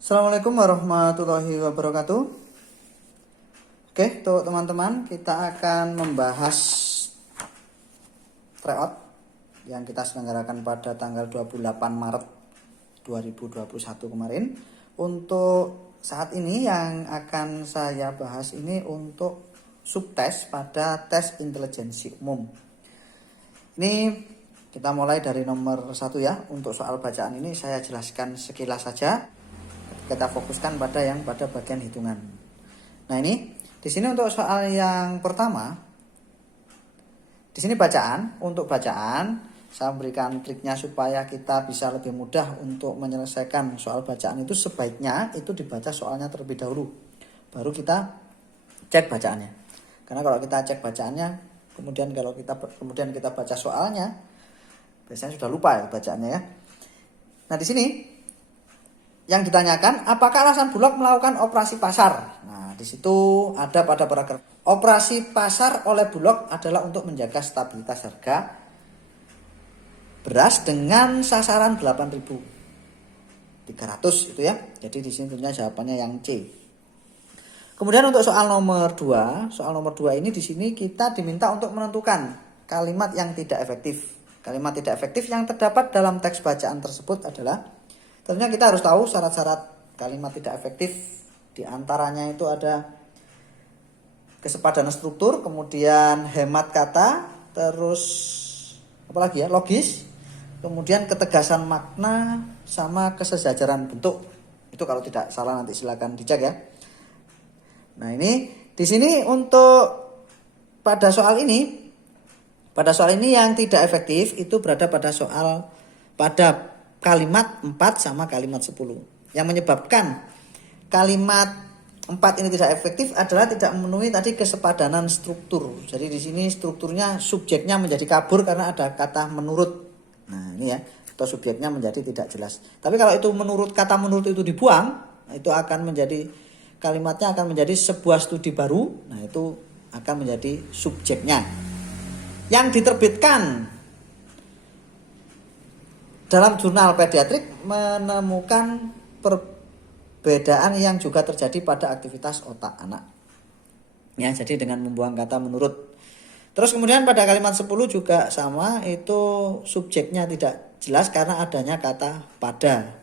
Assalamualaikum warahmatullahi wabarakatuh. Oke, untuk teman-teman kita akan membahas tryout yang kita selenggarakan pada tanggal 28 Maret 2021 kemarin. Untuk saat ini yang akan saya bahas ini untuk subtes pada tes intelijensi umum. Ini kita mulai dari nomor 1 ya. Untuk soal bacaan ini saya jelaskan sekilas saja. Kita fokuskan pada bagian hitungan. Nah, ini di sini untuk soal yang pertama. Di sini bacaan. Untuk bacaan saya berikan triknya supaya kita bisa lebih mudah untuk menyelesaikan soal bacaan itu. Sebaiknya itu dibaca soalnya terlebih dahulu, baru kita cek bacaannya. Karena kalau kita cek bacaannya, kemudian kita baca soalnya, biasanya sudah lupa ya bacaannya ya. Nah, di sini yang ditanyakan, apakah alasan Bulog melakukan operasi pasar? Nah, di situ ada pada paragraf. Operasi pasar oleh Bulog adalah untuk menjaga stabilitas harga beras dengan sasaran 8.300 itu ya. Jadi di sini tentunya jawabannya yang C. Kemudian untuk soal nomor 2, ini di sini kita diminta untuk menentukan kalimat yang tidak efektif. Kalimat tidak efektif yang terdapat dalam teks bacaan tersebut adalah, tentunya kita harus tahu syarat-syarat kalimat tidak efektif. Di antaranya itu ada kesepadanan struktur, kemudian hemat kata, terus apalagi ya, logis, kemudian ketegasan makna, sama kesejajaran bentuk. Itu kalau tidak salah nanti silakan dicek ya. Nah, ini di sini untuk pada soal ini yang tidak efektif itu berada pada kalimat 4 sama kalimat 10. Yang menyebabkan kalimat 4 ini tidak efektif adalah tidak memenuhi tadi kesepadanan struktur. Jadi di sini strukturnya, subjeknya menjadi kabur karena ada kata menurut. Nah, ini ya, atau subjeknya menjadi tidak jelas. Tapi kalau itu kata menurut itu dibuang, itu akan menjadi, kalimatnya akan menjadi sebuah studi baru. Nah, itu akan menjadi subjeknya. Yang diterbitkan dalam jurnal pediatrik menemukan perbedaan yang juga terjadi pada aktivitas otak anak. Ya, jadi dengan membuang kata menurut. Terus kemudian pada kalimat 10 juga sama, itu subjeknya tidak jelas karena adanya kata pada.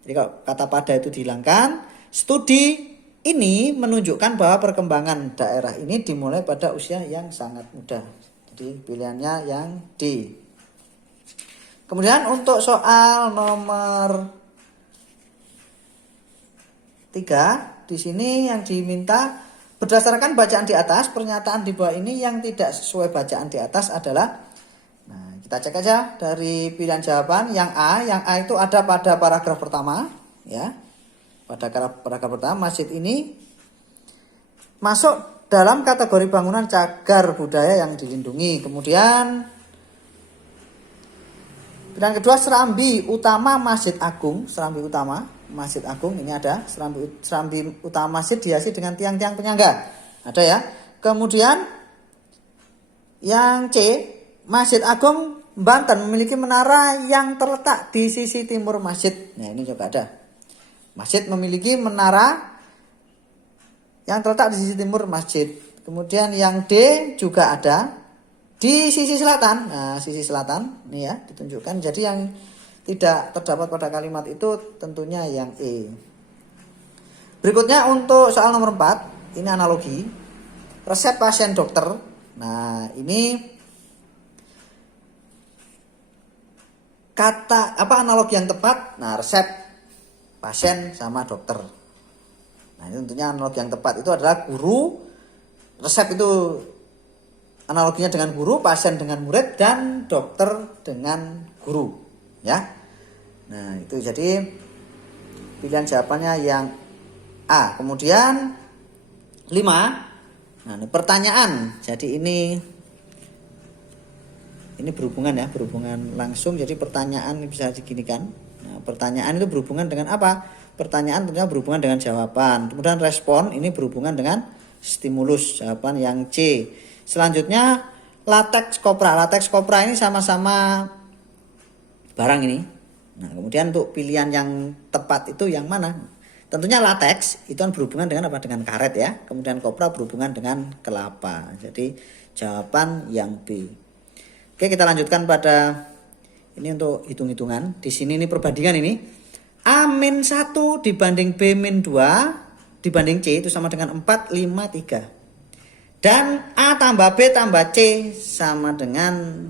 Jadi kalau kata pada itu dihilangkan. Studi ini menunjukkan bahwa perkembangan daerah ini dimulai pada usia yang sangat muda. Jadi pilihannya yang D. Kemudian untuk soal nomor 3, di sini yang diminta, berdasarkan bacaan di atas, pernyataan di bawah ini yang tidak sesuai bacaan di atas adalah, nah kita cek aja dari pilihan jawaban. Yang A itu ada pada paragraf pertama ya. Pada paragraf pertama, masjid ini masuk dalam kategori bangunan cagar budaya yang dilindungi. Kemudian pilihan kedua, serambi utama Masjid Agung, ini ada serambi utama masjid dihiasi dengan tiang-tiang penyangga. Ada ya. Kemudian yang C, Masjid Agung Banten memiliki menara yang terletak di sisi timur masjid. Nah, ini juga ada. Masjid memiliki menara yang terletak di sisi timur masjid. Kemudian yang D juga ada di sisi selatan. Nah, sisi selatan ini ya ditunjukkan. Jadi yang tidak terdapat pada kalimat itu tentunya yang E. Berikutnya untuk soal nomor 4, ini analogi. Resep pasien dokter. Nah, ini kata analogi yang tepat? Nah, resep pasien sama dokter. Nah, ini tentunya analogi yang tepat itu adalah guru. Resep itu analoginya dengan guru, pasien dengan murid, dan dokter dengan guru ya. Nah, itu jadi pilihan jawabannya yang A. Kemudian 5. Nah, ini pertanyaan. Jadi ini berhubungan langsung. Jadi pertanyaan bisa diginikan. Nah, pertanyaan itu berhubungan dengan apa? Pertanyaan tentunya berhubungan dengan jawaban. Kemudian respon ini berhubungan dengan stimulus, jawaban yang C. Selanjutnya latex kopra. Latex kopra ini sama-sama barang ini. Nah, kemudian untuk pilihan yang tepat itu yang mana? Tentunya lateks itu kan berhubungan dengan apa? Dengan karet ya. Kemudian kopra berhubungan dengan kelapa. Jadi jawaban yang B. Oke, kita lanjutkan pada ini untuk hitung-hitungan. Di sini ini perbandingan ini. A-1 dibanding B-2 dibanding C itu sama dengan 4, 5, 3. Dan A tambah B tambah C sama dengan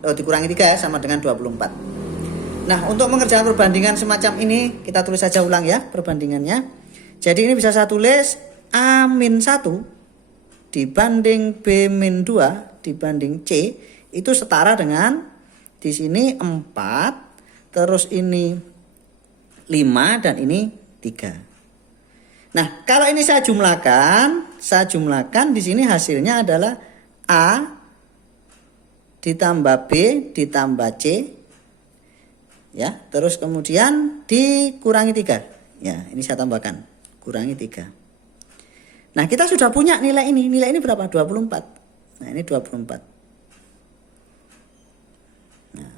dikurangi 3 ya, sama dengan 24. Nah, untuk mengerjakan perbandingan semacam ini, kita tulis saja ulang ya perbandingannya. Jadi ini bisa saya tulis A-1 dibanding B-2 dibanding C itu setara dengan di sini 4, terus ini 5 dan ini 3. Nah, kalau ini saya jumlahkan di sini hasilnya adalah A ditambah B ditambah C. Ya, terus kemudian dikurangi 3. Ya, ini saya tambahkan, kurangi 3. Nah, kita sudah punya nilai ini. Nilai ini berapa? 24. Nah, ini 24. Nah,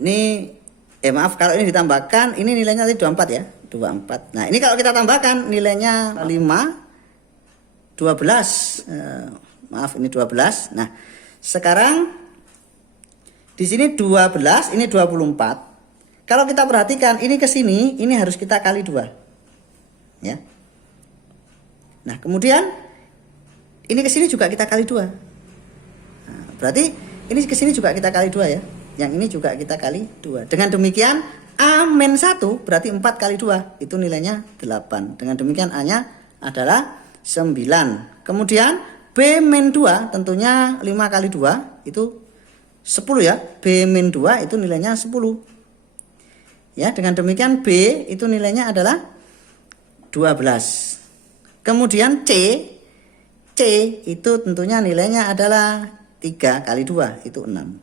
ini maaf, kalau ini ditambahkan, ini nilainya tadi 24 ya. 24. Nah, ini kalau kita tambahkan nilainya 5, 12. Maaf, ini 12. Nah, sekarang di sini 12, ini 24. Kalau kita perhatikan ini ke sini, ini harus kita kali 2. Ya. Nah, kemudian ini ke sini juga kita kali 2. Nah, berarti ini ke sini juga kita kali 2 ya. Yang ini juga kita kali 2. Dengan demikian A-1 berarti 4 kali 2, itu nilainya 8. Dengan demikian A-nya adalah 9. Kemudian B-2 tentunya 5 kali 2 itu 10 ya. B-2 itu nilainya 10. Ya, dengan demikian B itu nilainya adalah 12. Kemudian C itu tentunya nilainya adalah 3 kali 2 itu 6.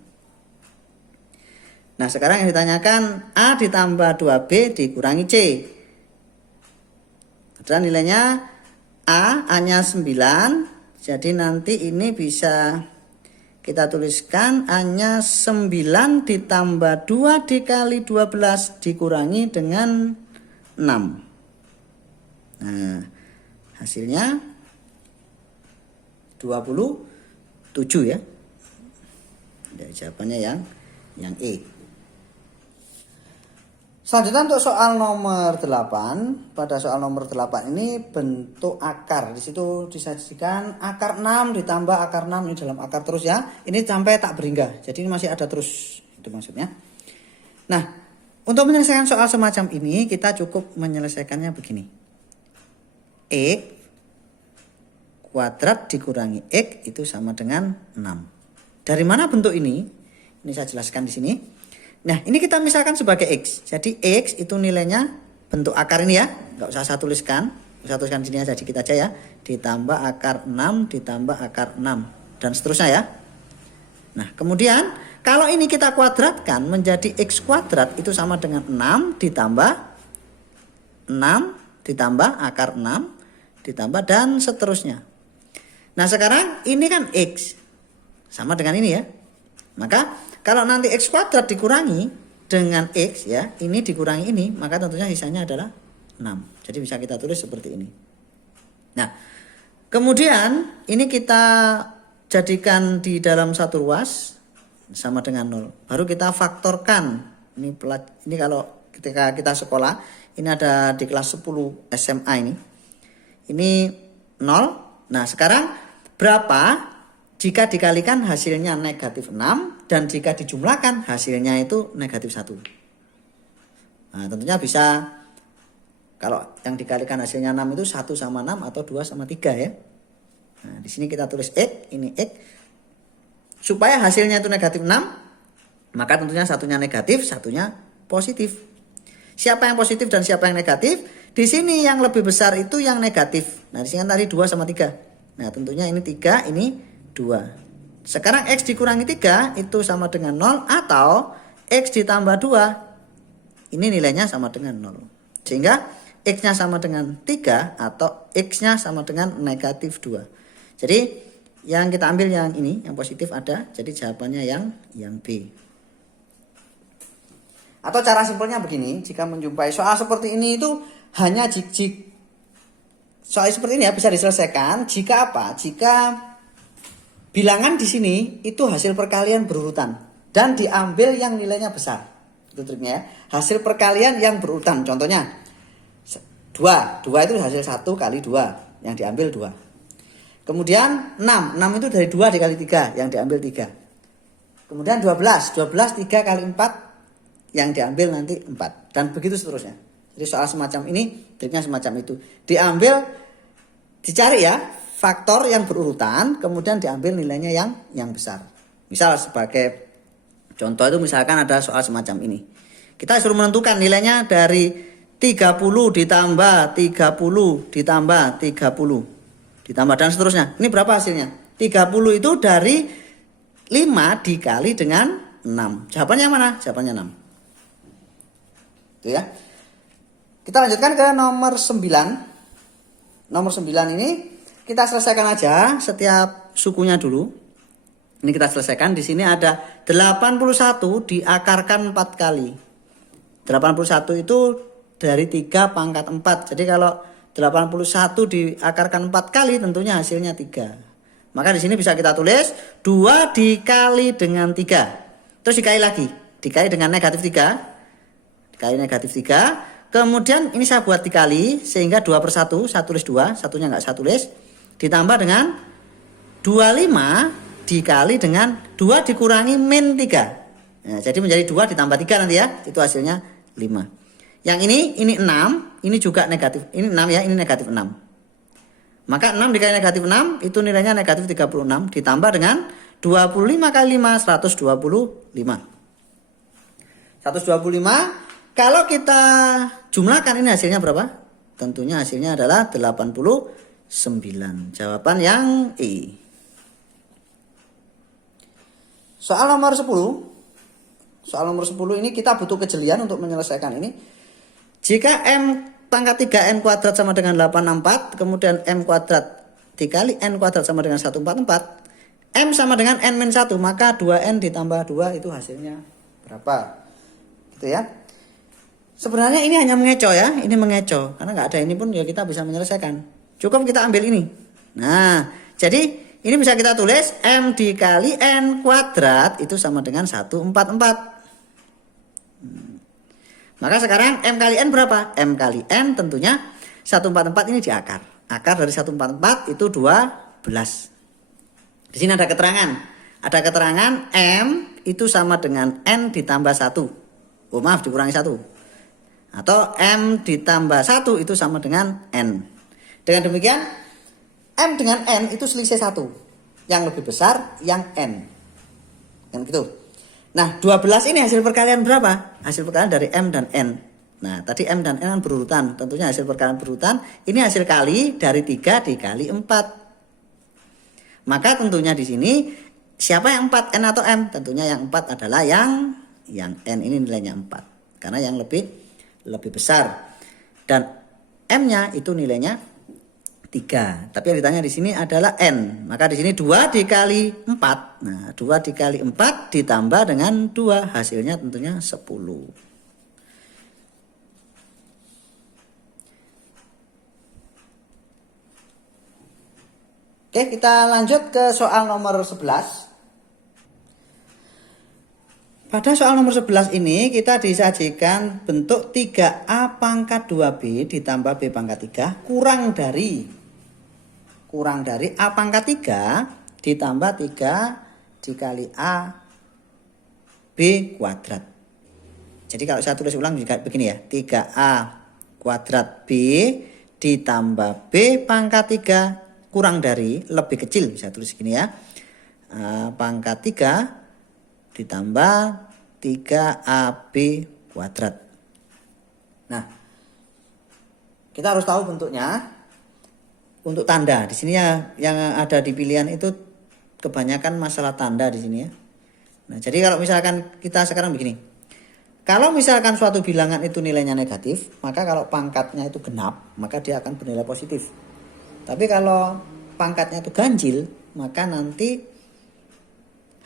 Nah, sekarang yang ditanyakan A ditambah 2B dikurangi C. Adalah nilainya A-nya 9. Jadi nanti ini bisa kita tuliskan A-nya 9 ditambah 2 dikali 12 dikurangi dengan 6. Nah, hasilnya 27 ya. Jadi jawabannya yang E. Selanjutnya untuk soal nomor 8. Pada soal nomor 8 ini bentuk akar. Di situ disajikan akar 6 ditambah akar 6, ini dalam akar terus ya. Ini sampai tak berhingga. Jadi ini masih ada terus, itu maksudnya. Nah, untuk menyelesaikan soal semacam ini kita cukup menyelesaikannya begini. X kuadrat dikurangi X itu sama dengan 6. Dari mana bentuk ini? Ini saya jelaskan di sini. Nah, ini kita misalkan sebagai X. Jadi X itu nilainya bentuk akar ini ya. Nggak usah saya tuliskan. Saya tuliskan di sini aja, dikit aja ya. Ditambah akar 6 ditambah akar 6 dan seterusnya ya. Nah, kemudian kalau ini kita kuadratkan menjadi X kuadrat itu sama dengan 6 ditambah akar 6 ditambah dan seterusnya. Nah, sekarang ini kan X sama dengan ini ya. Maka kalau nanti X kuadrat dikurangi dengan X ya, ini dikurangi ini, maka tentunya sisanya adalah 6. Jadi bisa kita tulis seperti ini. Nah, kemudian ini kita jadikan di dalam satu ruas sama dengan 0. Baru kita faktorkan. Ini kalau ketika kita sekolah, ini ada di kelas 10 SMA ini. Ini 0. Nah, sekarang berapa jika dikalikan hasilnya negatif 6 dan jika dijumlahkan hasilnya itu negatif 1. Nah, tentunya bisa kalau yang dikalikan hasilnya 6 itu 1 sama 6 atau 2 sama 3 ya. Nah, di sini kita tulis X, ini X. Supaya hasilnya itu negatif 6, maka tentunya satunya negatif, satunya positif. Siapa yang positif dan siapa yang negatif? Di sini yang lebih besar itu yang negatif. Nah, di sini kan tadi 2 sama 3. Nah, tentunya ini 3, ini 2. Sekarang X dikurangi 3 itu sama dengan 0 atau X ditambah 2. Ini nilainya sama dengan 0. Sehingga X-nya sama dengan 3 atau X-nya sama dengan negatif 2. Jadi yang kita ambil yang ini, yang positif ada. Jadi jawabannya yang B. Atau cara simpelnya begini, jika menjumpai soal seperti ini itu hanya soal seperti ini ya bisa diselesaikan jika apa? Jika bilangan di sini itu hasil perkalian berurutan dan diambil yang nilainya besar. Itu triknya ya. Hasil perkalian yang berurutan. Contohnya 2 itu hasil 1 kali 2 yang diambil 2. Kemudian 6 itu dari 2 dikali 3 yang diambil 3. Kemudian 12 3 kali 4 yang diambil nanti 4 dan begitu seterusnya. Jadi soal semacam ini triknya semacam itu. Dicari ya faktor yang berurutan kemudian diambil nilainya yang besar. Misal sebagai contoh itu misalkan ada soal semacam ini. Kita suruh menentukan nilainya dari 30 ditambah 30 ditambah 30 ditambah dan seterusnya. Ini berapa hasilnya? 30 itu dari 5 dikali dengan 6. Jawabannya mana? Jawabannya 6. Itu ya. Kita lanjutkan ke nomor 9. Nomor 9 ini kita selesaikan aja setiap sukunya dulu. Ini kita selesaikan. Di sini ada 81 diakarkan 4 kali. 81 itu dari 3 pangkat 4. Jadi kalau 81 diakarkan 4 kali tentunya hasilnya 3. Maka di sini bisa kita tulis 2 dikali dengan 3. Terus dikali lagi. Dikali dengan negatif 3. Dikali negatif 3. Kemudian ini saya buat dikali sehingga 2 per 1. Saya tulis 2. Satunya nggak saya tulis. Ditambah dengan 25 dikali dengan 2 dikurangi min 3. Nah, jadi menjadi 2 ditambah 3 nanti ya. Itu hasilnya 5. Yang ini 6. Ini juga negatif. Ini 6 ya. Ini negatif 6. Maka 6 dikali negatif 6 itu nilainya negatif 36. Ditambah dengan 25 kali 5 125. 125. Kalau kita jumlahkan ini hasilnya berapa? Tentunya hasilnya adalah 89. Jawaban yang E. Soal nomor 10. Soal nomor 10 ini kita butuh kejelian untuk menyelesaikan ini. Jika M pangkat 3 N kuadrat sama dengan 864. Kemudian M kuadrat dikali N kuadrat sama dengan 144. M sama dengan N-1. Maka 2N ditambah 2 itu hasilnya berapa? Gitu ya. Sebenarnya ini hanya mengecoh ya. Ini mengecoh. Karena nggak ada ini pun ya kita bisa menyelesaikan. Cukup kita ambil ini. Nah, jadi ini bisa kita tulis M dikali N kuadrat itu sama dengan 144. Maka sekarang M kali N berapa? M kali N tentunya 144 ini diakar. Akar dari 144 itu 12. Di sini ada keterangan. Ada keterangan M itu sama dengan N ditambah 1. Oh maaf dikurangi 1. Atau M ditambah 1 itu sama dengan N. Dengan demikian M dengan N itu selisih 1. Yang lebih besar yang N. Kan gitu. Nah 12 ini hasil perkalian berapa? Hasil perkalian dari M dan N. Nah tadi M dan N kan berurutan. Tentunya hasil perkalian berurutan. Ini hasil kali dari 3 dikali 4. Maka tentunya di sini siapa yang 4? N atau M? Tentunya yang 4 adalah yang N ini nilainya 4. Karena yang lebih besar. Dan M-nya itu nilainya 3. Tapi yang ditanya di sini adalah N. Maka di sini 2 dikali 4. Nah, 2 dikali 4 ditambah dengan 2. Hasilnya tentunya 10. Oke, kita lanjut ke soal nomor 11. Pada soal nomor 11 ini kita disajikan bentuk 3A pangkat 2B ditambah B pangkat 3 kurang dari A pangkat 3 ditambah 3 dikali A B kuadrat. Jadi kalau saya tulis ulang juga begini ya. 3A kuadrat B ditambah B pangkat 3 kurang dari lebih kecil. Saya tulis gini ya. A pangkat 3 ditambah 3AB kuadrat. Nah, kita harus tahu bentuknya. Untuk tanda di sini ya yang ada di pilihan itu kebanyakan masalah tanda di sini ya. Nah, jadi kalau misalkan kita sekarang begini. Kalau misalkan suatu bilangan itu nilainya negatif, maka kalau pangkatnya itu genap, maka dia akan bernilai positif. Tapi kalau pangkatnya itu ganjil, maka nanti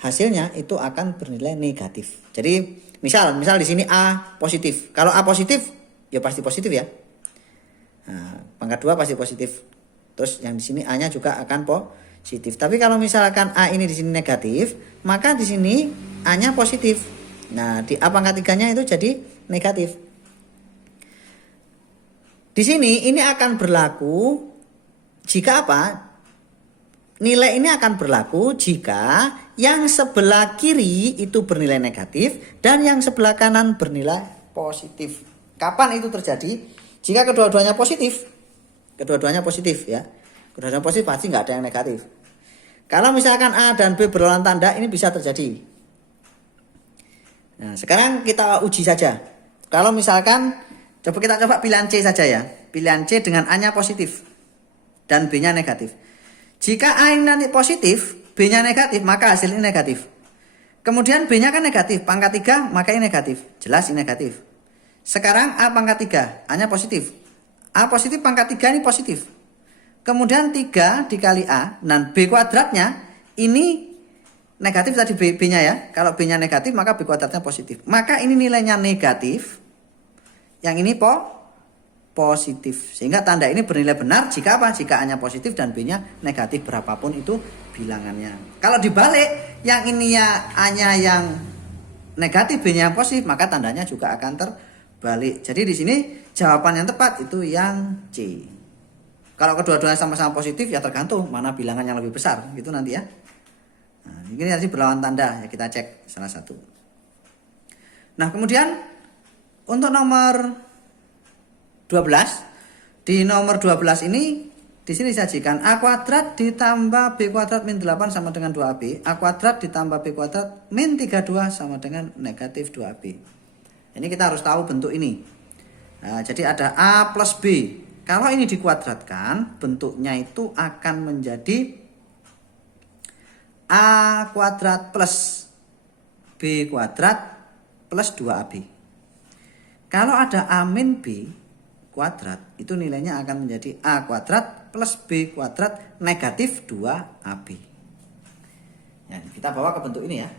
hasilnya itu akan bernilai negatif. Jadi misal di sini A positif. Kalau A positif ya pasti positif ya. Pangkat 2 pasti positif. Terus yang di sini A-nya juga akan positif. Tapi kalau misalkan A ini di sini negatif, maka di sini A-nya positif. Nah, di A pangkat 3-nya itu jadi negatif. Di sini ini akan berlaku jika apa? Nilai ini akan berlaku jika yang sebelah kiri itu bernilai negatif dan yang sebelah kanan bernilai positif. Kapan itu terjadi? Jika kedua-duanya positif. Kedua-duanya positif ya. Kedua-duanya positif pasti nggak ada yang negatif. Kalau misalkan A dan B berlawan tanda, ini bisa terjadi. Nah, sekarang kita uji saja. Kalau misalkan kita coba pilihan C saja ya. Pilihan C dengan A-nya positif dan B-nya negatif. Jika A ini nanti positif, B-nya negatif, maka hasilnya negatif. Kemudian B-nya kan negatif, pangkat 3, maka ini negatif. Jelas ini negatif. Sekarang A pangkat 3, A-nya positif. A positif pangkat 3 ini positif. Kemudian 3 dikali A, dan B kuadratnya ini negatif tadi B-nya ya. Kalau B-nya negatif, maka B kuadratnya positif. Maka ini nilainya negatif. Yang ini positif. Sehingga tanda ini bernilai benar jika apa? Jika A-nya positif dan B-nya negatif berapapun itu bilangannya. Kalau dibalik, yang ini ya A-nya yang negatif, B-nya yang positif, maka tandanya juga akan terbalik. Jadi di sini jawaban yang tepat itu yang C. Kalau kedua-duanya sama-sama positif ya tergantung mana bilangan yang lebih besar gitu nanti ya. Nah, ini nanti berlawan tanda ya, kita cek salah satu. Nah, kemudian untuk nomor 12, di nomor 12 ini di sini disajikan A kuadrat ditambah B kuadrat min 8 sama dengan 2AB. A kuadrat ditambah B kuadrat min 32 sama dengan negatif 2AB. Ini kita harus tahu bentuk ini. Nah, jadi ada A plus B. Kalau ini dikuadratkan, bentuknya itu akan menjadi A kuadrat plus B kuadrat plus 2AB. Kalau ada A min B kuadrat, itu nilainya akan menjadi A kuadrat plus B kuadrat negatif 2AB. Ya, kita bawa ke bentuk ini ya.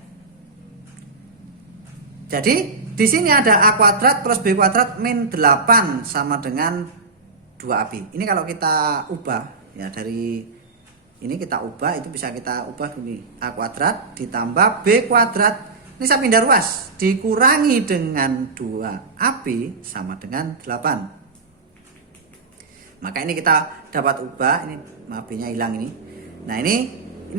Jadi di sini ada A kuadrat plus B kuadrat min 8 sama dengan 2AB. Ini kalau kita ubah ya, dari ini kita ubah, itu bisa kita ubah gini. A kuadrat ditambah B kuadrat. Ini saya pindah ruas, dikurangi dengan 2AB sama dengan 8. Maka ini kita dapat ubah, ini maaf B-nya hilang ini. Nah, ini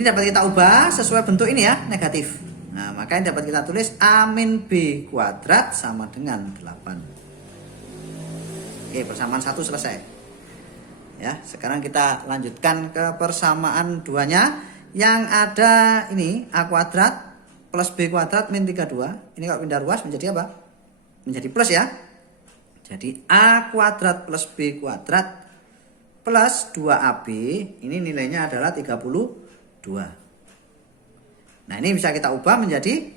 dapat kita ubah sesuai bentuk ini ya, negatif. Nah, maka ini dapat kita tulis A min B kuadrat sama dengan 8. Oke, persamaan 1 selesai. Ya, sekarang kita lanjutkan ke persamaan 2-nya yang ada ini A kuadrat plus B kuadrat min 32. Ini kalau pindah ruas menjadi apa? Menjadi plus ya. Jadi A kuadrat plus B kuadrat plus 2AB, ini nilainya adalah 32. Nah, ini bisa kita ubah menjadi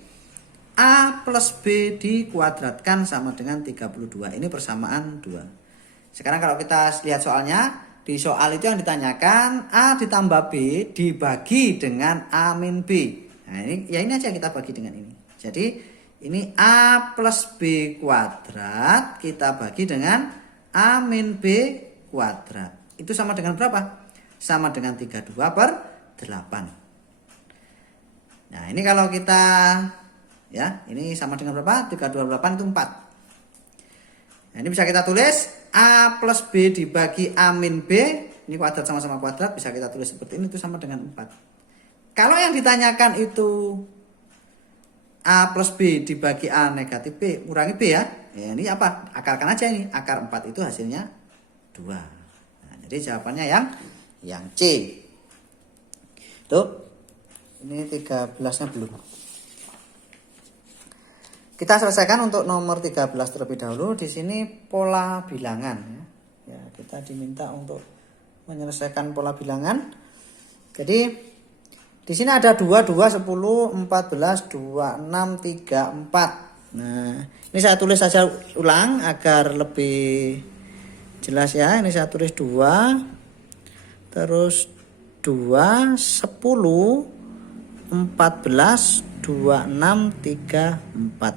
A plus B dikuadratkan sama dengan 32. Ini persamaan 2. Sekarang kalau kita lihat soalnya, di soal itu yang ditanyakan A ditambah B dibagi dengan A min B. Nah, ini aja kita bagi dengan ini. Jadi ini A plus B kuadrat kita bagi dengan A min B kuadrat. Itu sama dengan berapa? Sama dengan 32 per 8. Nah, ini kalau kita ya, ini sama dengan berapa? 32 per 8 itu 4. Nah, ini bisa kita tulis A plus B dibagi A min B. Ini kuadrat sama-sama kuadrat, bisa kita tulis seperti ini, itu sama dengan 4. Kalau yang ditanyakan itu A plus B dibagi A negatif B, kurangi B ya. Ya, ini apa? Akarkan aja ini. Akar 4 itu hasilnya 2. Jadi jawabannya yang C. Tuh. Ini 13-nya belum. Kita selesaikan untuk nomor 13 terlebih dahulu. Di sini pola bilangan ya. Ya, kita diminta untuk menyelesaikan pola bilangan. Jadi di sini ada 2, 10, 14, 26, 3, 4. Nah, ini saya tulis saja ulang agar lebih jelas ya. Ini saya tulis 2, terus 2, 10, 14, 26, 3, 4.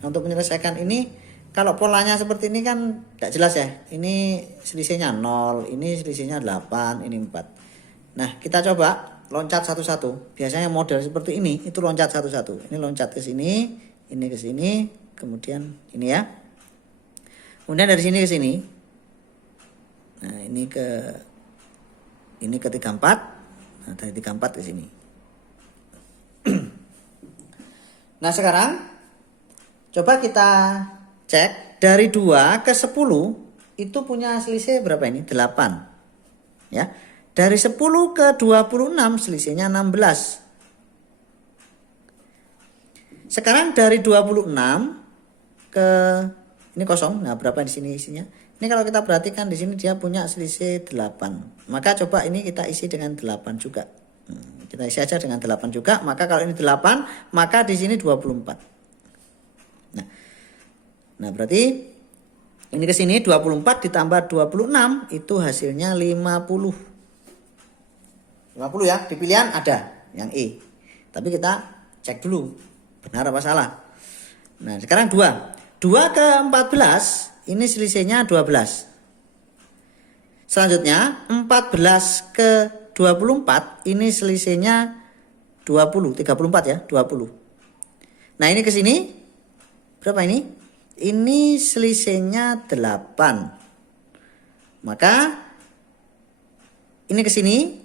Nah, untuk menyelesaikan ini kalau polanya seperti ini kan tidak jelas ya. Ini selisihnya 0, ini selisihnya 8, ini 4. Nah, kita coba loncat satu-satu. Biasanya model seperti ini itu loncat satu-satu. Ini loncat ke sini, ini ke sini, kemudian ini ya. Kemudian dari sini ke sini. Nah, ini ke 34. Nah, dari 34 ke sini. Nah, sekarang coba kita cek dari 2 ke 10 itu punya selisih berapa ini? 8. Ya. Dari 10 ke 26 selisihnya 16. Sekarang dari 26 ke ini kosong. Nah, berapa di sini isinya? Ini kalau kita perhatikan di sini dia punya selisih 8. Maka coba ini kita isi dengan 8 juga. Kita isi aja dengan 8 juga. Maka kalau ini 8, maka di sini 24. Nah, berarti ini ke sini 24 ditambah 26 itu hasilnya 50. 50 ya, di pilihan ada yang E. Tapi kita cek dulu benar apa salah. Nah, sekarang 2. 2 ke 14 ini selisihnya 12. Selanjutnya 14 ke 24 ini selisihnya 20, 34 ya, 20. Nah, ini ke sini berapa ini? Ini selisihnya 8. Maka ini ke sini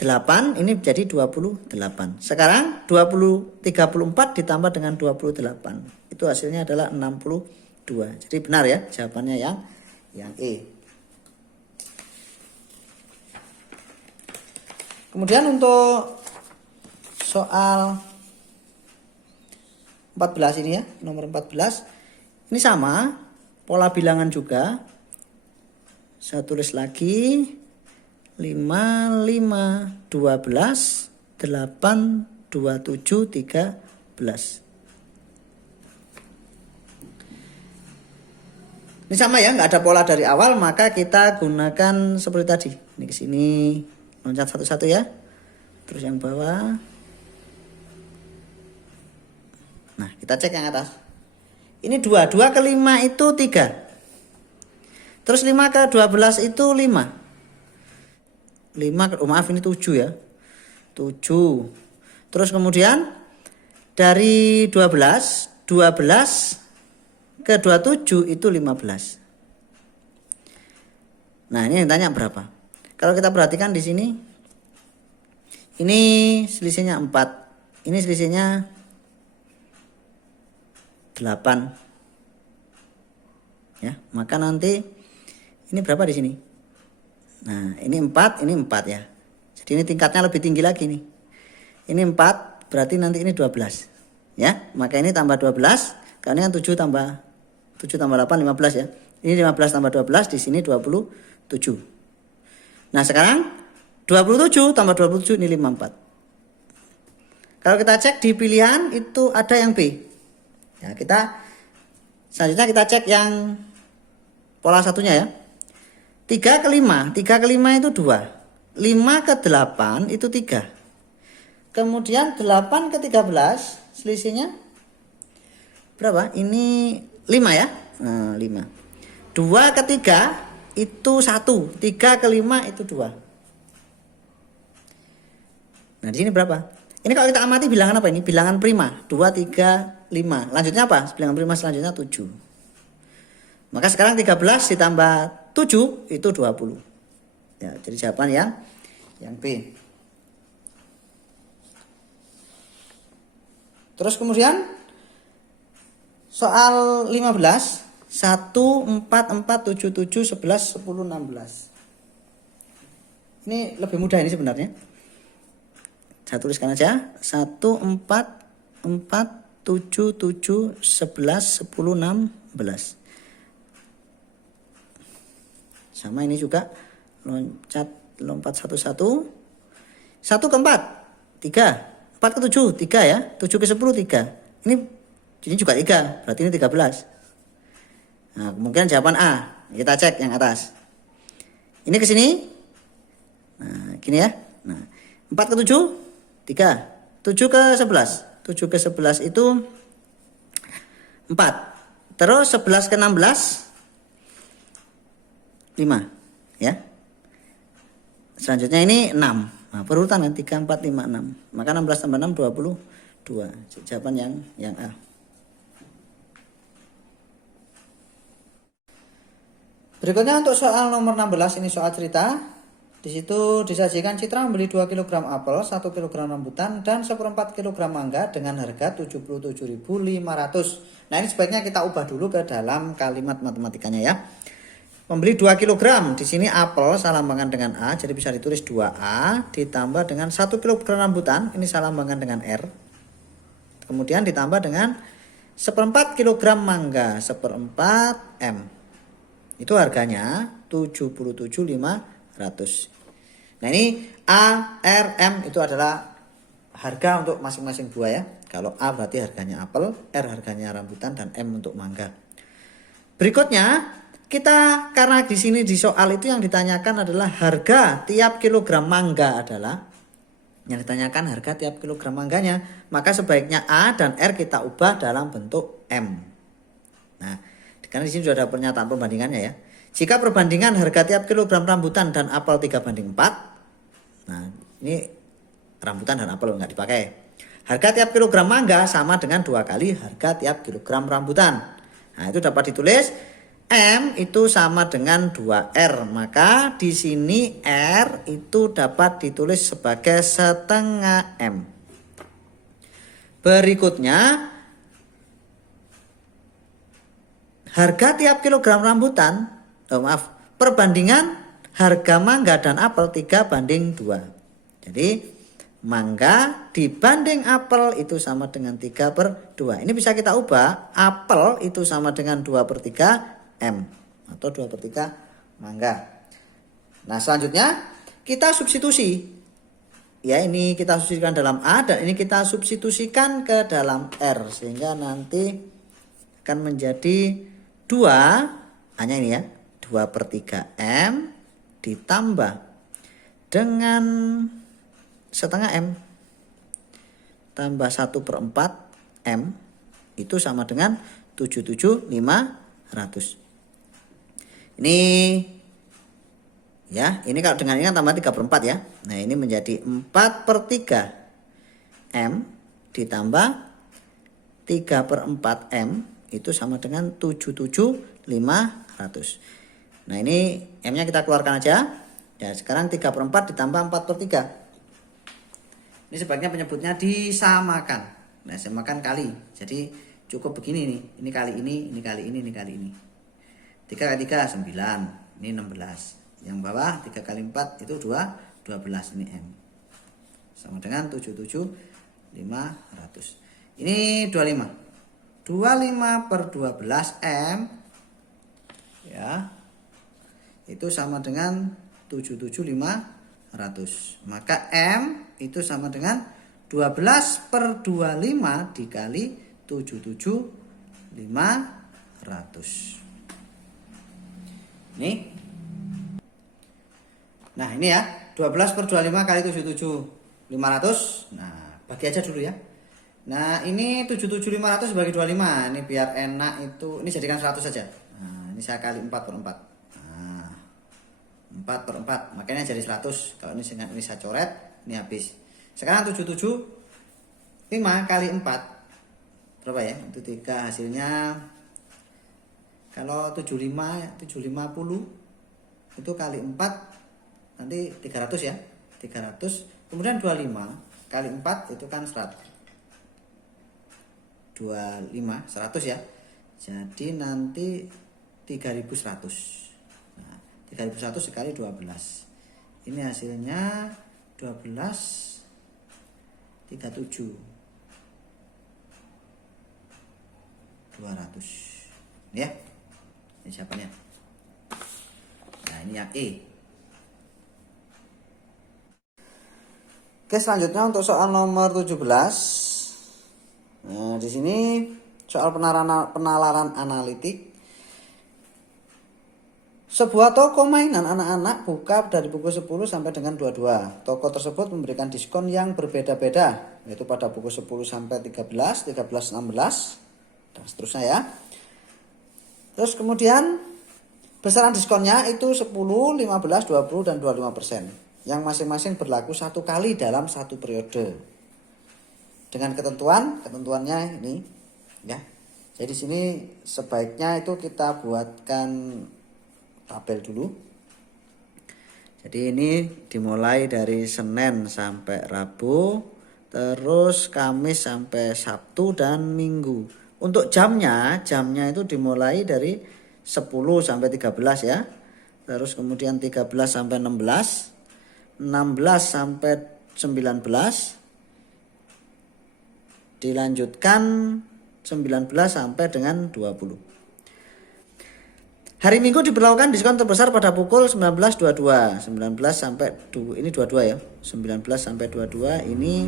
8, ini jadi 28. Sekarang 34 ditambah dengan 28. Itu hasilnya adalah 62. Jadi benar ya jawabannya yang E. Kemudian untuk soal 14 ini ya, nomor 14. Ini sama, pola bilangan juga. Saya tulis lagi 5, 5, 12, 8, 27, 13. Ini sama ya, nggak ada pola dari awal, maka kita gunakan seperti tadi. Ini ke sini, loncat satu-satu ya. Terus yang bawah. Nah, kita cek yang atas. Ini 2. 2 ke 5 itu 3. Terus 5 ke 12 itu 5. 5, oh maaf ini 7 ya. 7. Terus kemudian dari 12 ke 27 itu 15. Nah, ini yang tanya berapa? Kalau kita perhatikan di sini, ini selisihnya 4. Ini selisihnya 8. Ya, maka nanti ini berapa di sini? Nah, ini 4, ini 4 ya. Jadi ini tingkatnya lebih tinggi lagi nih. Ini 4, berarti nanti ini 12. Ya, maka ini tambah 12, karena kan 7 tambah 8 15 ya. Ini 15 tambah 12, di sini 27. Nah, sekarang 27 tambah 27 ini 54. Kalau kita cek di pilihan itu ada yang B. Ya, selanjutnya kita cek yang pola satunya ya. 3 ke 5, 3 ke 5 itu 2. 5 ke 8 itu 3. Kemudian 8 ke 13 selisihnya berapa? Ini 5 ya. Nah, 5. 2 ke 3 itu 1. 3 ke 5 itu 2. Nah, di sini berapa? Ini kalau kita amati bilangan apa ini? Bilangan prima. 2, 3, 5. Lanjutnya apa? Bilangan prima selanjutnya 7. Maka sekarang 13 ditambah 7 itu 20. Ya, jadi jawaban yang B. Terus kemudian soal 15, 1, 4, 4, 7, 7, 11, 10, 16. Ini lebih mudah ini sebenarnya. Saya tuliskan aja. 1, 4, 4, 7, 7, 11, 10, 16. Sama ini juga lompat satu-satu. 1 ke 4, 3. 4 ke 7, 3 ya. 7 ke 10, 3. Ini juga 3, berarti ini 13. Nah, kemungkinan jawaban A. Kita cek yang atas. Ini ke sini. Nah, gini ya. Nah, 4 ke 7, 3. 7 ke 11. 7 ke 11 itu 4. Terus 11 ke 16 5 ya. Selanjutnya ini 6. Nah, perurutan kan 3 4 5 6. Maka 16 tambah 6 22. Jawaban yang A. Berikutnya untuk soal nomor 16, ini soal cerita. Di situ disajikan Citra membeli 2 kg apel, 1 kg rambutan, dan 1/4 kg mangga dengan harga 77.500. Nah, ini sebaiknya kita ubah dulu ke dalam kalimat matematikanya ya. Membeli 2 kg, di sini apel saya lambangkan dengan A, jadi bisa ditulis 2A ditambah dengan 1 kg rambutan, ini saya lambangkan dengan R. Kemudian ditambah dengan 1/4 kg mangga, 1/4 M. Itu harganya 77.500. Nah, ini A, R, M itu adalah harga untuk masing-masing buah ya. Kalau A berarti harganya apel, R harganya rambutan, dan M untuk mangga. Berikutnya kita, karena di sini di soal itu yang ditanyakan adalah harga tiap kilogram mangga adalah yang ditanyakan harga tiap kilogram mangganya, maka sebaiknya A dan R kita ubah dalam bentuk M. Nah, karena di sini sudah ada pernyataan perbandingannya ya. Jika perbandingan harga tiap kilogram rambutan dan apel 3:4, nah ini rambutan dan apel nggak dipakai. Harga tiap kilogram mangga sama dengan 2 kali harga tiap kilogram rambutan. Nah, itu dapat ditulis M itu sama dengan 2R. Maka di sini R itu dapat ditulis sebagai setengah M. Berikutnya, harga tiap kilogram rambutan, perbandingan harga mangga dan apel 3:2. Jadi mangga dibanding apel itu sama dengan 3/2. Ini bisa kita ubah, apel itu sama dengan 2/3 M atau 2/3 mangga. Nah, selanjutnya kita substitusi. Ya, ini kita substitusikan dalam A dan ini kita substitusikan ke dalam R, sehingga nanti akan menjadi 2, hanya ini ya, 2/3 M ditambah dengan setengah M tambah 1/4 M itu sama dengan 77.500. Ini ya, ini kalau dengan ini kan tambah 3/4 ya. Nah, ini menjadi 4/3 M ditambah 3/4 M itu sama dengan 77.500. Nah, ini M-nya kita keluarkan aja. Ya, sekarang 3/4 ditambah 4/3. Ini sebaiknya penyebutnya disamakan. Nah, samakan kali. Jadi cukup begini nih. Ini kali ini, ini kali ini, ini kali ini. 3 kali 3 9, ini 16. Yang bawah 3 kali 4 itu 12, ini M. Sama dengan 77.500. Ini 25. 25/12 M ya. Itu sama dengan 77.500. Maka M itu sama dengan 12/25 dikali 77.500. Ini. Nah, ini ya, 12/25 kali 77.500. Nah, bagi aja dulu ya. Nah, ini 77.500 bagi 25. Ini biar enak itu, ini jadikan 100 saja. Nah, ini saya kali 4/4. Nah, 4/4. Makanya jadi 100. Kalau ini saya coret, ini habis. Sekarang 775 kali 4. Berapa ya? Itu 3, hasilnya kalau 750 itu kali 4 nanti 300 ya. 300. Kemudian 25 kali 4 itu kan 100. 25 100 ya. Jadi nanti 3100. Nah, 3100 sekali 12. Ini hasilnya 12 37 200 ya. Ini siapanya? Nah, ini yang E. Oke, selanjutnya untuk soal nomor 17. Nah, di sini soal penalaran analitik. Sebuah toko mainan anak-anak buka dari pukul 10 sampai dengan 22. Toko tersebut memberikan diskon yang berbeda-beda, yaitu pada pukul 10 sampai 13, 13, 16, dan seterusnya ya. Terus kemudian besaran diskonnya itu 10, 15, 20 dan 25%. Yang masing-masing berlaku 1 kali dalam 1 periode. Dengan ketentuannya ini ya. Jadi sini sebaiknya itu kita buatkan tabel dulu. Jadi ini dimulai dari Senin sampai Rabu, terus Kamis sampai Sabtu dan Minggu. Untuk jamnya itu dimulai dari 10 sampai 13 ya. Terus kemudian 13 sampai 16, 16 sampai 19, dilanjutkan 19 sampai dengan 20. Hari Minggu diberlakukan diskon terbesar pada pukul 19.22. 19 sampai ini 22 ya. 19 sampai 22 ini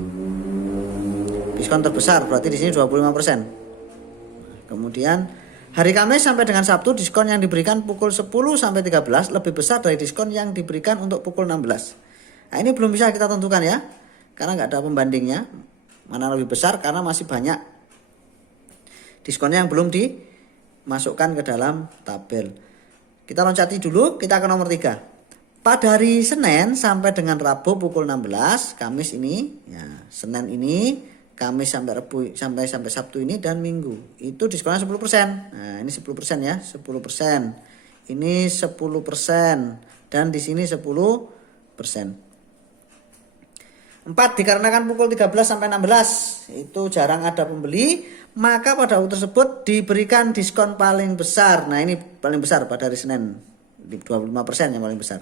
diskon terbesar, berarti di sini 25%. Kemudian hari Kamis sampai dengan Sabtu diskon yang diberikan pukul 10 sampai 13 lebih besar dari diskon yang diberikan untuk pukul 16. Nah, ini belum bisa kita tentukan ya. Karena nggak ada pembandingnya. Mana lebih besar karena masih banyak diskonnya yang belum dimasukkan ke dalam tabel. Kita loncati dulu, kita ke nomor 3. Pada hari Senin sampai dengan Rabu pukul 16, Kamis ini, ya, Senin ini, Kamis sampai Rabu sampai Sabtu ini dan Minggu. Itu diskonnya 10%. Nah, ini 10% ya, 10%. Ini 10% dan di sini 10%. 4 dikarenakan pukul 13 sampai 16 itu jarang ada pembeli, maka pada waktu tersebut diberikan diskon paling besar. Nah, ini paling besar pada hari Senin. 25% yang paling besar.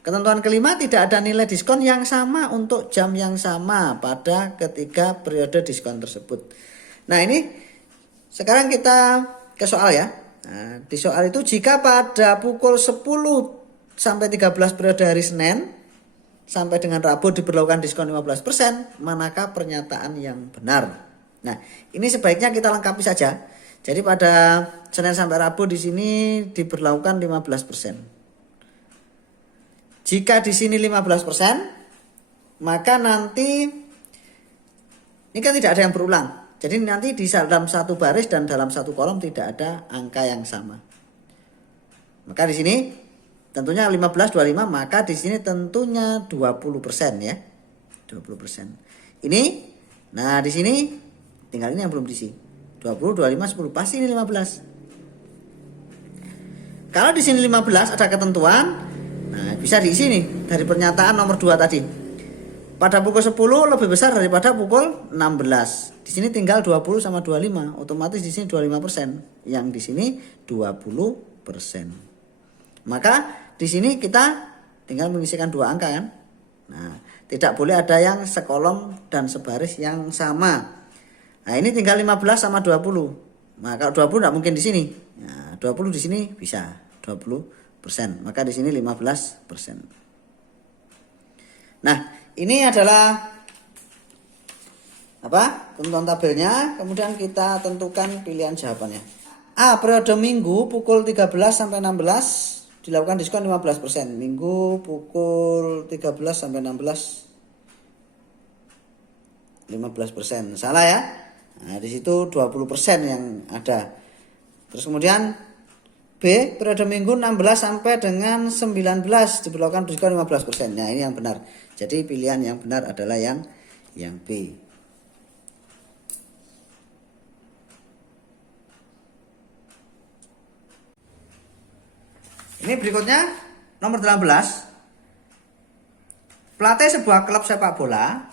Ketentuan kelima, tidak ada nilai diskon yang sama untuk jam yang sama pada ketiga periode diskon tersebut. Nah, ini sekarang kita ke soal ya. Nah, di soal itu jika pada pukul 10 sampai 13 periode hari Senin sampai dengan Rabu diberlakukan diskon 15%, manakah pernyataan yang benar? Nah, ini sebaiknya kita lengkapi saja. Jadi pada Senin sampai Rabu di sini diberlakukan 15%. Jika di sini 15%, maka nanti ini kan tidak ada yang berulang. Jadi nanti di dalam satu baris dan dalam satu kolom tidak ada angka yang sama. Maka di sini tentunya 15, 25, maka di sini tentunya 20% ya. 20%. Ini, nah di sini tinggal ini yang belum diisi. 20, 25, 10, pasti ini 15. Kalau di sini 15 ada ketentuan, nah, bisa diisi nih dari pernyataan nomor 2 tadi. Pada pukul 10 lebih besar daripada pukul 16. Di sini tinggal 20 sama 25, otomatis di sini 25%, yang di sini 20%. Maka di sini kita tinggal mengisikan 2 angka kan. Nah, tidak boleh ada yang sekolom dan sebaris yang sama. Nah, ini tinggal 15 sama 20. Maka 20 tidak mungkin di sini. Nah, 20 di sini bisa 20%. Maka di sini 15%. Nah, ini adalah tentuan tabelnya. Kemudian kita tentukan pilihan jawabannya. A, periode Minggu pukul 13 sampai 16 dilakukan diskon 15%. Minggu pukul 13 sampai 16 15%. Salah ya. Nah, di situ 20% yang ada. Terus kemudian B, periode Minggu 16 sampai dengan 19 diberlakukan diskon 15%. Nah, ini yang benar. Jadi pilihan yang benar adalah yang B. Ini berikutnya nomor 18. Pelatih sebuah klub sepak bola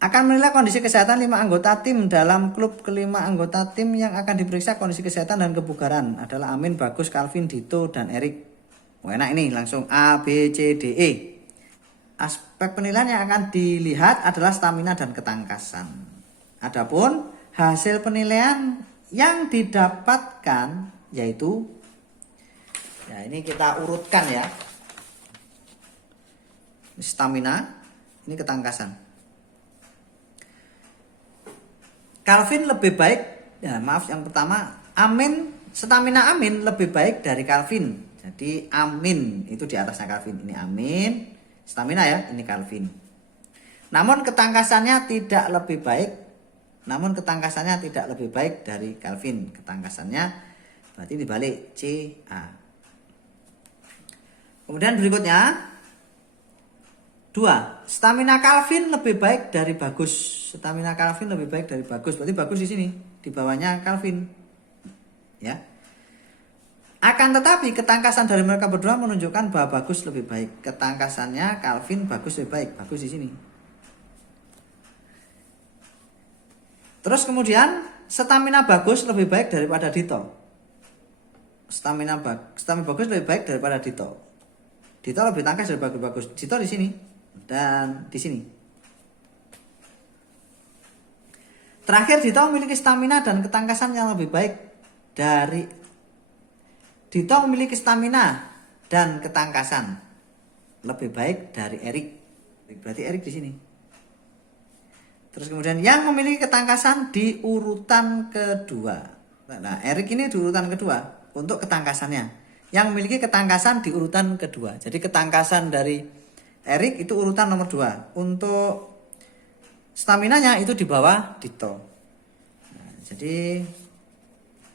akan menilai kondisi kesehatan 5 anggota tim. Dalam klub, kelima anggota tim yang akan diperiksa kondisi kesehatan dan kebugaran adalah Amin, Bagus, Calvin, Dito, dan Erik. Oh, enak ini, langsung A, B, C, D, E. Aspek penilaian yang akan dilihat adalah stamina dan ketangkasan. Adapun hasil penilaian yang didapatkan yaitu, ya ini kita urutkan ya. Ini stamina, ini ketangkasan. Calvin lebih baik, ya maaf yang pertama, Amin, stamina Amin lebih baik dari Calvin. Jadi Amin itu di atasnya Calvin. Ini Amin, stamina ya, ini Calvin. Namun ketangkasannya tidak lebih baik. namun ketangkasannya tidak lebih baik dari Kelvin. Ketangkasannya berarti dibalik Ca. Kemudian berikutnya 2. Stamina Kelvin lebih baik dari bagus. Stamina Kelvin lebih baik dari bagus. Berarti bagus di sini, di bawahnya Kelvin. Ya. Akan tetapi ketangkasan dari mereka berdua menunjukkan bahwa bagus lebih baik. Ketangkasannya Kelvin, bagus lebih baik. Bagus di sini. Terus kemudian stamina bagus lebih baik daripada Dito. Stamina bagus lebih baik daripada Dito. Dito lebih tangkas dari bagus. Dito di sini dan di sini. Terakhir, Dito memiliki stamina dan ketangkasan yang lebih baik dari Dito memiliki stamina dan ketangkasan lebih baik dari Erik. Berarti Erik di sini. Terus kemudian yang memiliki ketangkasan di urutan kedua. Nah, Erik ini di urutan kedua untuk ketangkasannya. Yang memiliki ketangkasan di urutan kedua. Jadi ketangkasan dari Erik itu urutan nomor 2. Untuk staminanya itu di bawah Dito. Nah, jadi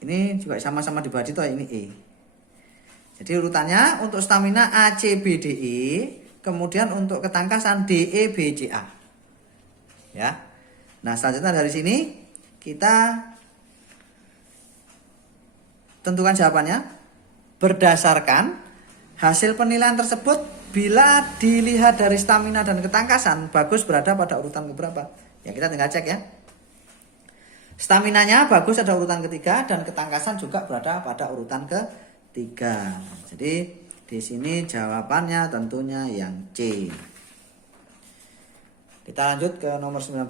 ini juga sama-sama di bawah Dito, ini E. Jadi urutannya untuk stamina A, C, B, D, E. Kemudian untuk ketangkasan D, E, B, C, A. Ya. Nah, selanjutnya dari sini kita tentukan jawabannya. Berdasarkan hasil penilaian tersebut, bila dilihat dari stamina dan ketangkasan, bagus berada pada urutan keberapa? Ya, kita tinggal cek ya. Staminanya bagus ada urutan ketiga dan ketangkasan juga berada pada urutan ketiga. Jadi di sini jawabannya tentunya yang C. Kita lanjut ke nomor 19.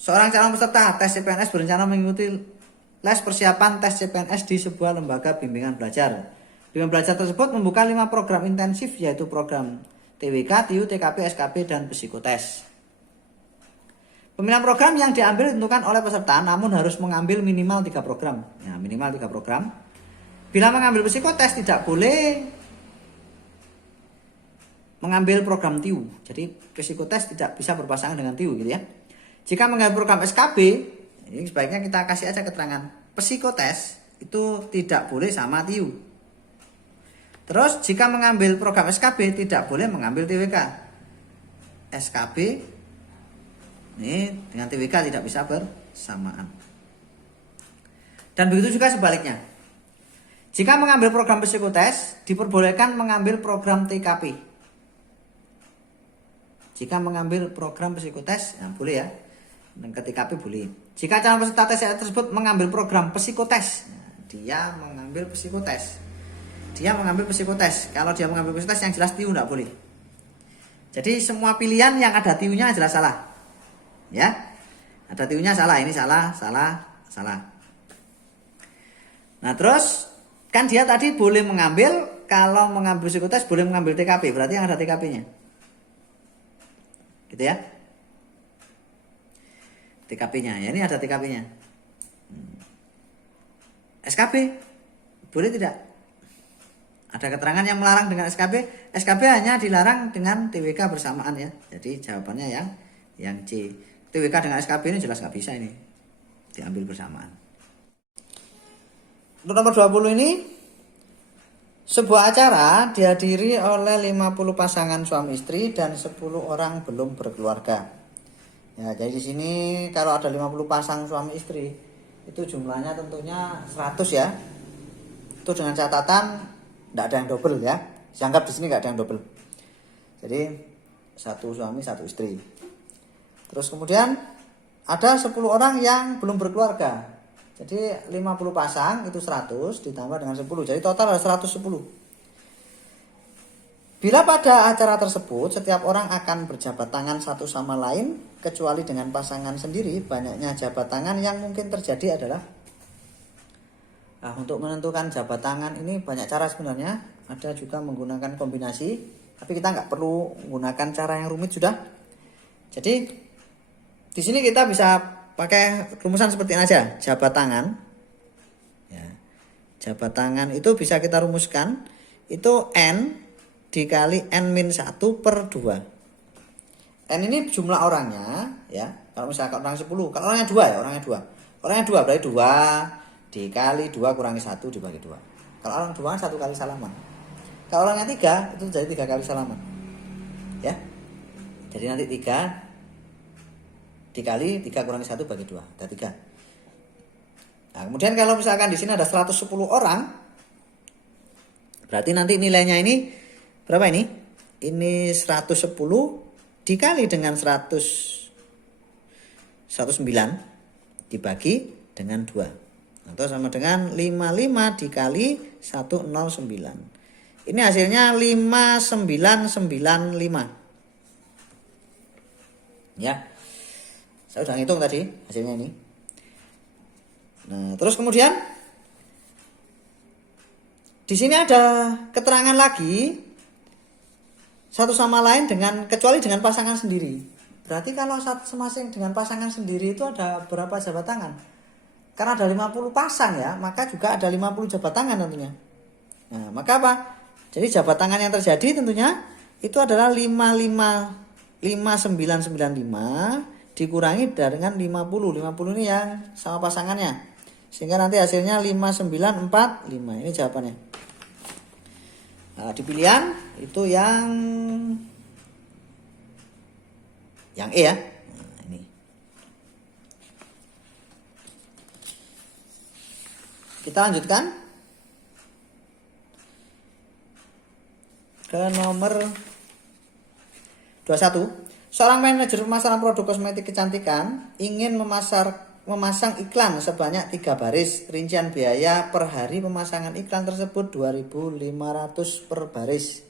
Seorang calon peserta tes CPNS berencana mengikuti les persiapan tes CPNS di sebuah lembaga bimbingan belajar. Bimbingan belajar tersebut membuka 5 program intensif, yaitu program TWK, TIU, TKP, SKP, dan psikotes. Pemilihan program yang diambil ditentukan oleh peserta, namun harus mengambil minimal 3 program. Ya, minimal 3 program. Bila mengambil psikotes tidak boleh mengambil program TIU. Jadi psikotes tidak bisa berpasangan dengan TIU gitu ya. Jika mengambil program SKB, ini sebaiknya kita kasih aja keterangan. Psikotes itu tidak boleh sama TIU. Terus jika mengambil program SKB tidak boleh mengambil TWK. SKB ini dengan TWK tidak bisa bersamaan. Dan begitu juga sebaliknya. Jika mengambil program psikotes diperbolehkan mengambil program TKP. Jika mengambil program psikotes, ya boleh ya. Dan ke TKP boleh. Jika calon peserta tes tersebut mengambil program psikotes, dia mengambil psikotes. Kalau dia mengambil psikotes yang jelas TIU tidak boleh. Jadi semua pilihan yang ada TIU-nya jelas salah. Ya. Ada TIU-nya salah, ini salah. Nah, terus kan dia tadi boleh mengambil, kalau mengambil psikotes boleh mengambil TKP, berarti yang ada TKP-nya. Gitu ya. TKP-nya, ya ini ada TKP-nya. SKB boleh tidak? Ada keterangan yang melarang dengan SKB. SKB hanya dilarang dengan TWK bersamaan ya. Jadi jawabannya yang C. TWK dengan SKB ini jelas nggak bisa ini diambil bersamaan. Untuk nomor 20 ini, sebuah acara dihadiri oleh 50 pasangan suami istri dan 10 orang belum berkeluarga. Ya, jadi di sini kalau ada 50 pasang suami istri, itu jumlahnya tentunya 100 ya. Itu dengan catatan tidak ada yang double ya. Dianggap di sini nggak ada yang double. Jadi 1 suami 1 istri. Terus kemudian ada 10 orang yang belum berkeluarga. Jadi 50 pasang itu 100 ditambah dengan 10. Jadi total ada 110. Bila pada acara tersebut setiap orang akan berjabat tangan satu sama lain, kecuali dengan pasangan sendiri, banyaknya jabat tangan yang mungkin terjadi adalah, untuk menentukan jabat tangan ini banyak cara sebenarnya. Ada juga menggunakan kombinasi, tapi kita nggak perlu menggunakan cara yang rumit sudah. Jadi di sini kita bisa pakai rumusan seperti ini aja, jabat tangan. Ya, jabat tangan itu bisa kita rumuskan, itu N dikali N-1/2. N ini jumlah orangnya ya, Kalau misalkan orang 10, kalau orangnya 2 ya, orangnya 2. Orangnya 2 berarti 2 dikali 2 kurangi 1 dibagi 2. Kalau orang 2 kan 1 kali salaman. Kalau orangnya 3 itu jadi 3 kali salaman. Ya. Jadi nanti 3 dikali 3 kurangi 1 bagi 2, ada 3. Nah, kemudian kalau misalkan di sini ada 110 orang, berarti nanti nilainya ini berapa ini? Ini 110 dikali dengan 109 dibagi dengan 2. Atau sama dengan 55 dikali 109. Ini hasilnya 5995. Ya. Saya sudah ngitung tadi hasilnya ini. Nah, terus kemudian di sini ada keterangan lagi satu sama lain kecuali dengan pasangan sendiri. Berarti kalau masing dengan pasangan sendiri itu ada berapa jabat tangan? Karena ada 50 pasang ya, maka juga ada 50 jabat tangan tentunya. Nah, maka apa? Jadi jabat tangan yang terjadi tentunya itu adalah 5995 dikurangi dengan 50. 50 ini yang sama pasangannya. Sehingga nanti hasilnya 5945. Ini jawabannya. Nah, di pilihan itu yang E ya. Nah, ini. Kita lanjutkan ke nomor 21. Seorang manajer pemasaran produk kosmetik kecantikan ingin memasang iklan sebanyak 3 baris. Rincian biaya per hari pemasangan iklan tersebut 2.500 per baris.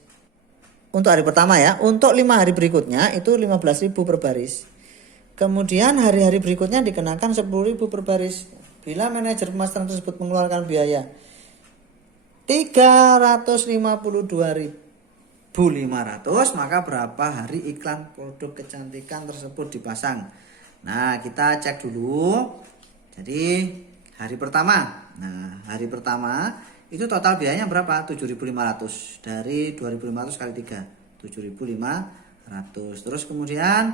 Untuk hari pertama ya. Untuk 5 hari berikutnya itu 15.000 per baris. Kemudian hari-hari berikutnya dikenakan 10.000 per baris. Bila manajer pemasaran tersebut mengeluarkan biaya 352.500, maka berapa hari iklan produk kecantikan tersebut dipasang? Nah, kita cek dulu. Jadi hari pertama. Nah, hari pertama itu total biayanya berapa? 7.500 dari 2.500 kali 3, 7.500. Terus kemudian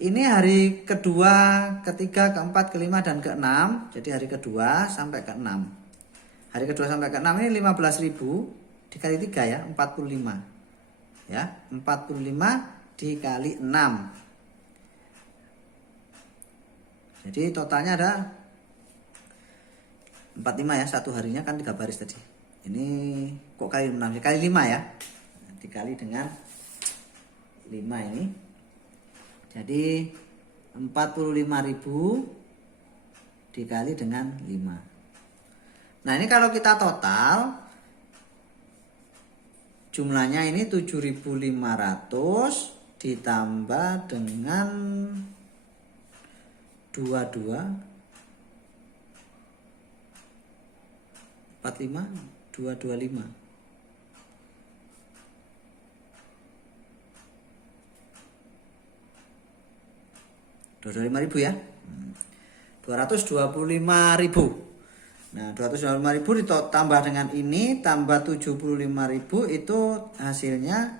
ini hari kedua, ketiga, keempat, kelima dan keenam. Jadi hari kedua sampai keenam. Hari kedua sampai keenam ini 15.000 dikali 3 ya, 45. Ya, 45 dikali 6. Jadi totalnya ada 45 ya, satu harinya kan 3 baris tadi. Ini kok kali 6, kali 5 ya. Dikali dengan 5 ini. Jadi 45.000 dikali dengan 5. Nah, ini kalau kita total jumlahnya ini 7.500 ditambah dengan 22 45 225. ribu ya. 225.000. Nah, 225.000 ditambah dengan ini tambah 75.000 itu hasilnya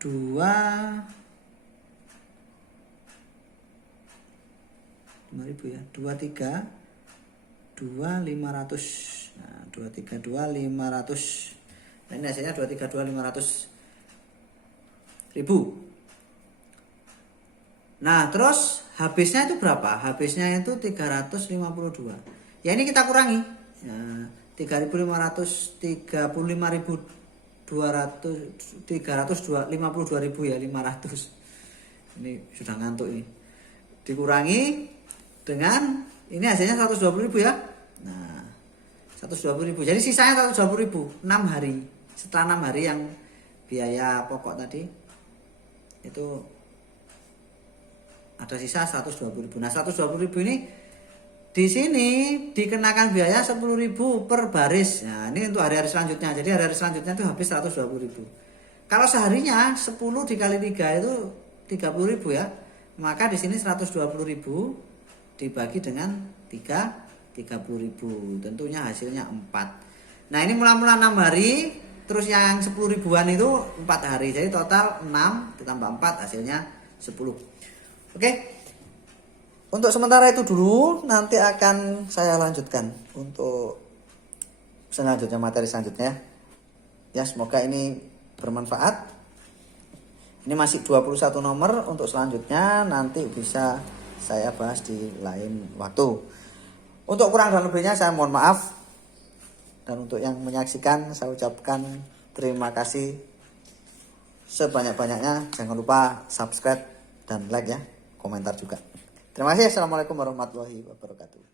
5.000 ya. 23.500. Nah, 23.500. Nah, ini hasilnya 23.500.000. Nah, terus habisnya itu berapa? Habisnya itu 352. Ya, ini kita kurangi. Ya, 3.500, 352.000 ya, 500. Ini sudah ngantuk ini. Dikurangi dengan ini hasilnya 120.000 ya. Nah, 120.000. Jadi sisanya 120.000, 6 hari. Setelah 6 hari yang biaya pokok tadi itu ada sisa 120.000. Nah, 120.000 ini di sini dikenakan biaya 10.000 per baris. Nah, ini untuk hari-hari selanjutnya. Jadi hari-hari selanjutnya itu habis 120.000. Kalau seharinya 10 dikali 3 itu 30.000 ya. Maka di sini 120.000 dibagi dengan 30.000. Tentunya hasilnya 4. Nah, ini mula-mula 6 hari, terus yang 10.000-an itu 4 hari. Jadi total 6 ditambah 4 hasilnya 10. Oke. Untuk sementara itu dulu, nanti akan saya lanjutkan untuk selanjutnya, materi selanjutnya. Ya, semoga ini bermanfaat. Ini masih 21 nomor, untuk selanjutnya nanti bisa saya bahas di lain waktu. Untuk kurang dan lebihnya saya mohon maaf. Dan untuk yang menyaksikan saya ucapkan terima kasih sebanyak-banyaknya. Jangan lupa subscribe dan like ya, komentar juga. Terima kasih. Assalamualaikum warahmatullahi wabarakatuh.